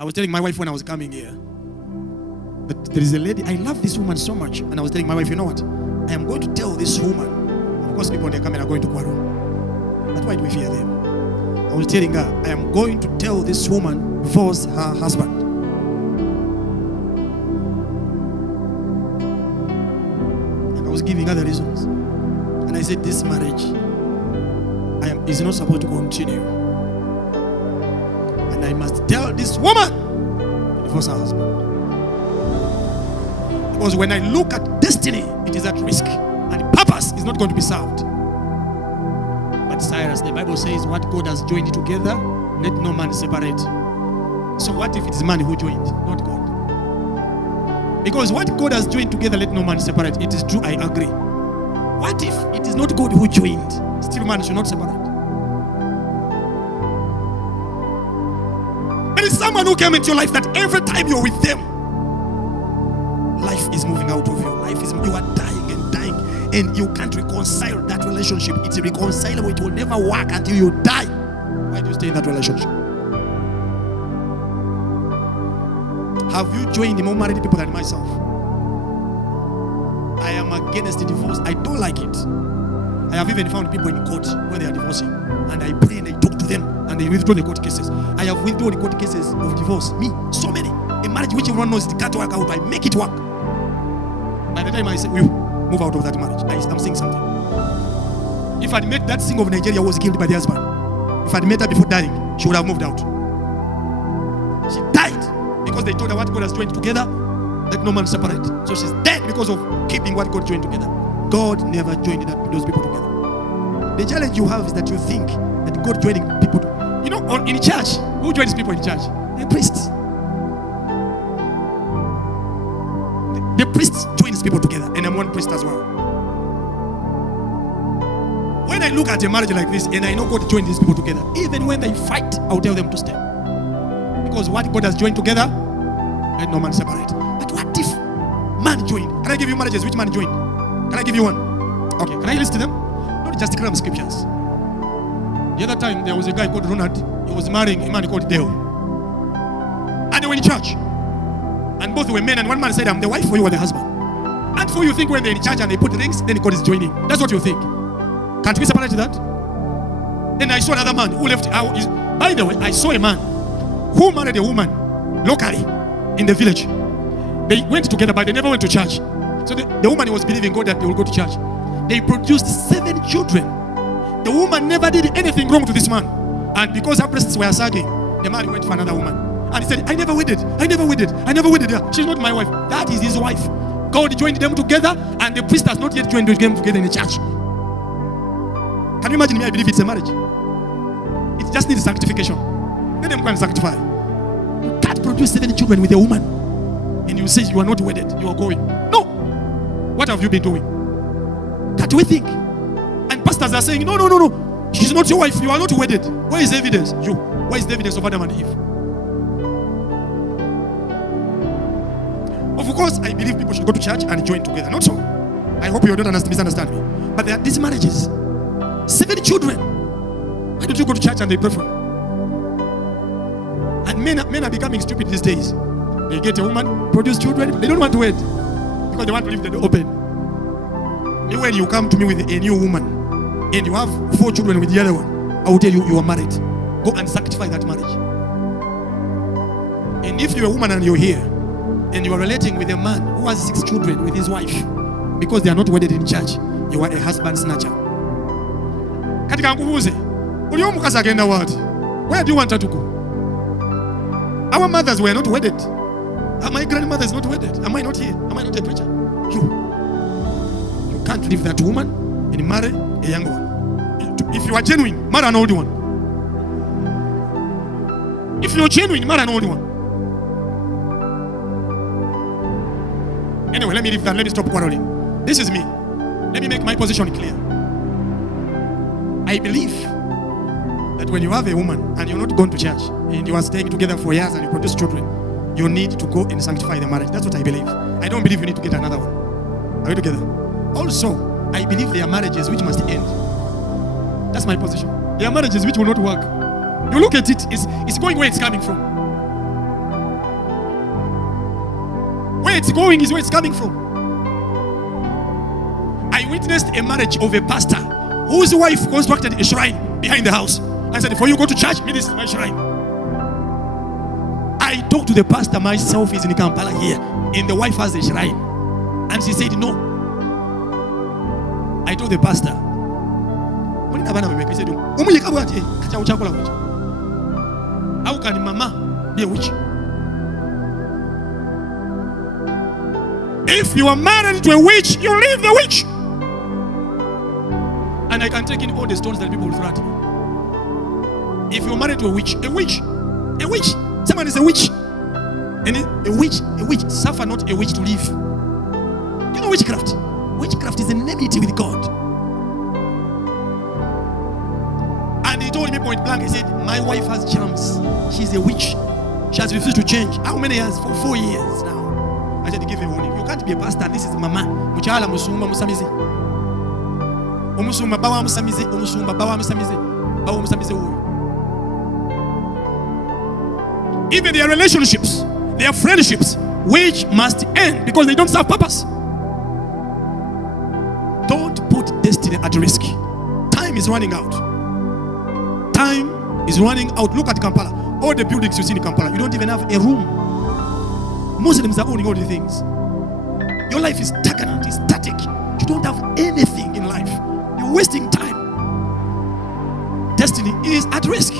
I was telling my wife when I was coming here that there is a lady, I love this woman so much. And I was telling my wife, you know what? I am going to tell this woman. Of course, people when they come in are going to quarrel. But why do we fear them? I was telling her, I am going to tell this woman divorce her husband. And I was giving her the reasons. And I said, this marriage is not supposed to continue. And I must tell this woman to divorce her husband. Because when I look at destiny, it is at risk. And purpose is not going to be served. But Cyrus, the Bible says, what God has joined together, let no man separate. So what if it is man who joined, not God? Because what God has joined together, let no man separate. It is true, I agree. What if it is not God who joined? Still man should not separate. There is someone who came into your life that every time you're with them, life is moving out of you. You are dying and dying, and you can't reconcile that relationship. It's irreconcilable. It will never work until you die. Why do you stay in that relationship? Have you joined more married people than myself? I am against divorce. I don't like it. I have even found people in court when they are divorcing, and I pray and I talk to them, and they withdraw the court cases. I have withdrawn the court cases of divorce. Me, so many. A marriage which everyone knows it can't work out, I make it work. By the time I say, we move out of that marriage, I'm saying something. If I'd met that singer of Nigeria who was killed by the husband, if I'd met her before dying, she would have moved out. She died because they told her what God has joined together, let no man separate. So she's dead because of keeping what God joined together. God never joined those people together. The challenge you have is that you think that God joining people in church, who joins people in church? The priests. The priest joins people together, and I'm one priest as well. When I look at a marriage like this, and I know God joined these people together, even when they fight, I'll tell them to stay. Because what God has joined together, let no man separate. But what if man joined? Can I give you marriages? Which man joined? Can I give you one? Okay, can I list them? Not just cram scriptures. The other time, there was a guy called Ronald. He was marrying a man called Dale. And they were in church. And both were men, and one man said, I'm the wife, for you are the husband. And for you think when they're in church and they put rings, then God is joining. That's what you think. Can't we separate that? Then I saw another man who left. By the way, I saw a man who married a woman locally in the village. They went together, but they never went to church. So the woman was believing God that they will go to church. They produced 7 children. The woman never did anything wrong to this man. And because her breasts were sagging, the man went for another woman. And he said, I never wedded her. She's not my wife. That is his wife. God joined them together, and the priest has not yet joined them together in the church. Can you imagine me? I believe it's a marriage. It just needs sanctification. Let them go and sanctify. You can't produce 7 children with a woman, and you say you are not wedded. You are going. No. What have you been doing? Can't we think? And pastors are saying, no. She's not your wife. You are not wedded. Where is the evidence? Where is the evidence of Adam and Eve? Of course, I believe people should go to church and join together. Not so. I hope you don't misunderstand me. But there are these marriages. 7 children. Why don't you go to church and they pray for you? And men are becoming stupid these days. They get a woman, produce children. They don't want to wed because they want to leave the door open. When you come to me with a new woman and you have 4 children with the other one, I will tell you, you are married. Go and sanctify that marriage. And if you're a woman and you're here, and you are relating with a man who has 6 children with his wife because they are not wedded in church, you are a husband snatcher. Katika nguvuze, uliyo mukasa agenda what? Where do you want her to go? Our mothers were not wedded. My grandmother is not wedded. Am I not here? Am I not a preacher? You can't leave that woman and marry a young one. If you are genuine, marry an old one. If you're genuine, marry an old one. Anyway, let me leave that. Let me stop quarreling. This is me. Let me make my position clear. I believe that when you have a woman and you're not going to church and you are staying together for years and you produce children, you need to go and sanctify the marriage. That's what I believe. I don't believe you need to get another one. Are we together? Also, I believe there are marriages which must end. That's my position. There are marriages which will not work. You look at it, it's going where it's coming from. it's going is where it's coming from. I witnessed a marriage of a pastor whose wife constructed a shrine behind the house. I said, before you go to church, me, this is my shrine. I talked to the pastor myself, he's in Kampala here, and the wife has a shrine. And she said, no. I told the pastor, how can mama be a witch? If you are married to a witch, you leave the witch. And I can take in all the stones that people will throw at me. If you are married to a witch, someone is a witch. And a witch, suffer not a witch to live. You know witchcraft? Witchcraft is enmity with God. And he told me point blank, he said, my wife has charms. She's a witch. She has refused to change. How many years? For 4 years now. I said, give a warning. You can't be a pastor. This is mama. Muchala musumba musamize. Omusumba bawa musamize. Omusumba bawa musamize. Bawa musamize wo. Even their relationships, their friendships, which must end because they don't serve purpose. Don't put destiny at risk. Time is running out. Time is running out. Look at Kampala. All the buildings you see in Kampala, you don't even have a room. Muslims are owning all the things. Your life is stagnant, it's static. You don't have anything in life. You're wasting time. Destiny is at risk.